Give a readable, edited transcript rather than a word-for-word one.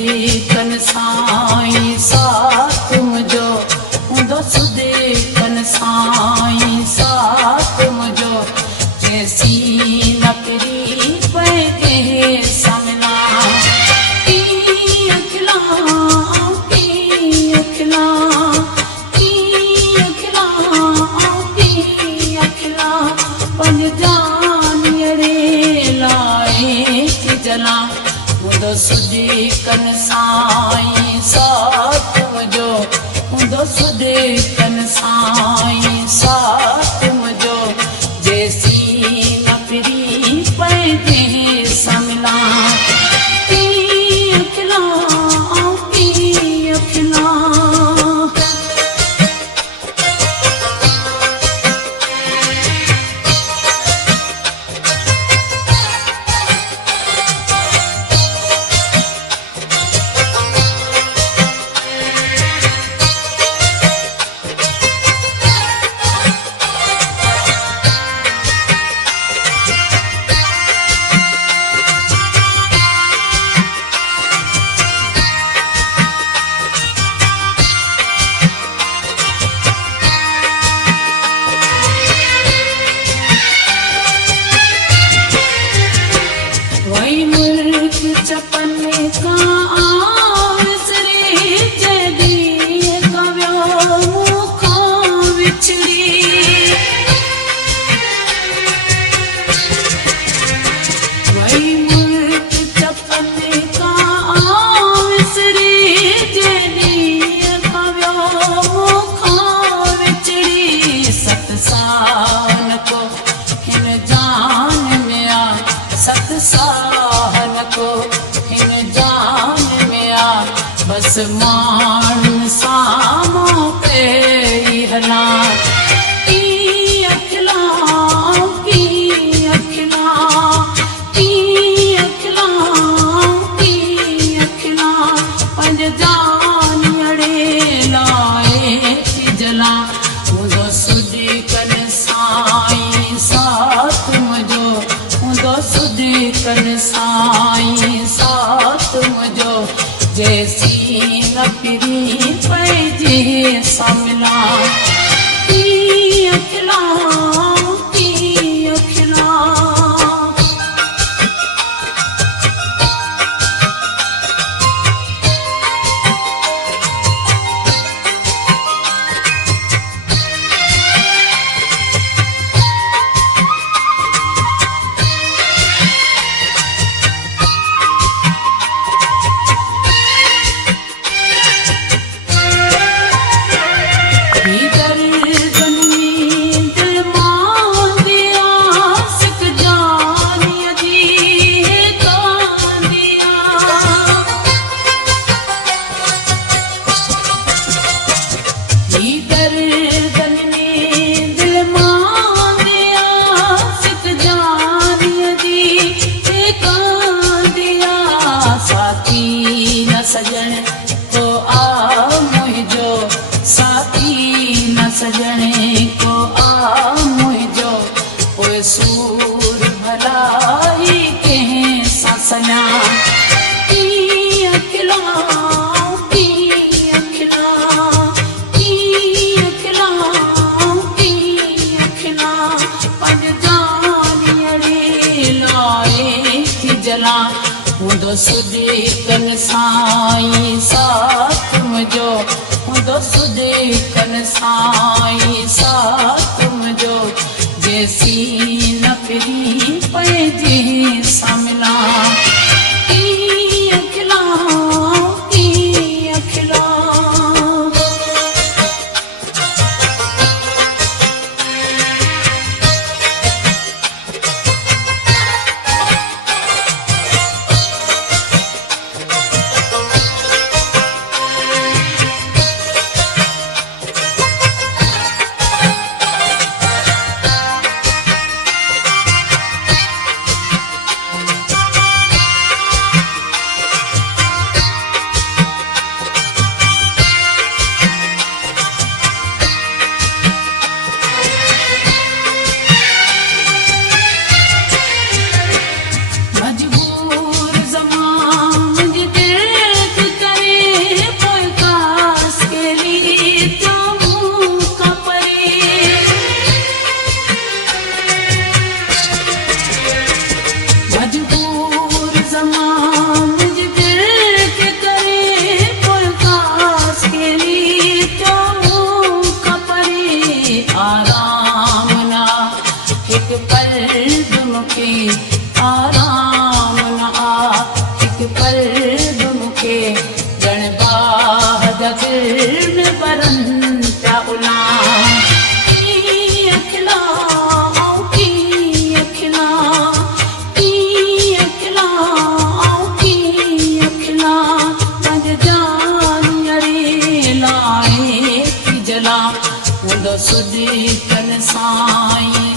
सुदेकन साईं साथ मुझो हूंदो सुदेकन साईं साथ मुझो जैसी न फिरी पए कंहिं सामना कीअं खिलां कीअं खिलां कीअं खिलां कीअं खिलां पंज जानियड़े लाए थी जलां हूंदो सुदेकन साईं साथ मुझो हूंदो सुदेकन साईं साथ मुझो जैसी न फिरी पए कंहिं सामना कीअं खिलां कीअं खिलां वही मुल्क चपने का आसरे जदी कव्यो मुखा विछड़ी वही मुल्क चपने का आसरे जदी कव्यो मुखा विछड़ी सत साल को हिन जान में आ सत साहन को हिन जान में आ बस माण्हुनि साम्हूं पे हला कीअं खिलां कीअं खिलां कीअं खिलां कीअं खिलां पंज जानियड़े लाए थी जलां हूंदो सुदेकन साईं साथ मुझो हूंदो सुदेकन साईं साथ मुझो जैसी न फिरी पइजे सामना कीअं खिलां कीअं खिलां सजण को आ मुझो साथी न सजण को आ मुझो पोइ सूर भलाई कंहिं सां सञा कीअं खिलां कीअं खिलां कीअं खिलां कीअं खिलां पंज जानियड़े लाए थी जलां हूंदो सुदेकन साईं साथ मुझो हूंदो सुदेकन साईं साथ मुझो जैसी न फिरी पइजे सामना कीअं खिलां कीअं खिलां जान अड़े लाए थी जला उदो सुदी कन साईं